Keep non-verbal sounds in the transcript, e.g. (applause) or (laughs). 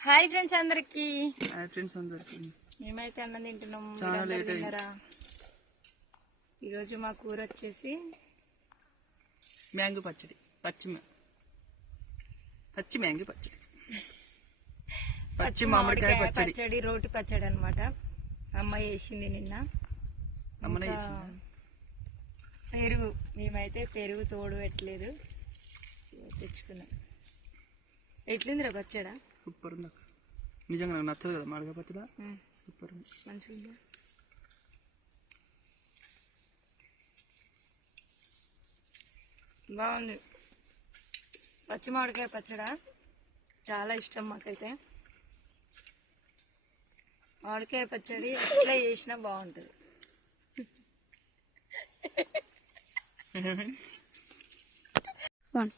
Hi friends అందరికి. Hi friends అందరికి. మేమైతే అన్నం తింటున్నాం. చాలా అయింది. తిన్నారా? ఈరోజు మా కూర వచ్చేసి మ్యాంగో పచ్చడి పచ్చి పచ్చి మ్యాంగో పచ్చడి. పచ్చి మామిడికాయ పచ్చడి. పచ్చడి రోటి పచ్చడి అనమాట అమ్మ చేసింది నిన్న. అమ్మనే ఇంకా చేసిందా? పెరుగు మేమైతే పెరుగు తోడు పెట్టలేదు. తెచ్చుకున్నాం. ఎట్లుందిరా పచ్చడా? సూపర్ ఉంది అక్క. నిజంగా నాకు నచ్చదు కదా మామిడికాయ పచ్చడి? సూపర్ ఉంది మంచిగా బాగుంది. పచ్చి మామిడికాయ పచ్చడా చాలా ఇష్టం మాకైతే. మామిడికాయ పచ్చడి ఎట్లా చేసినా బాగుంటుంది. (laughs) వన్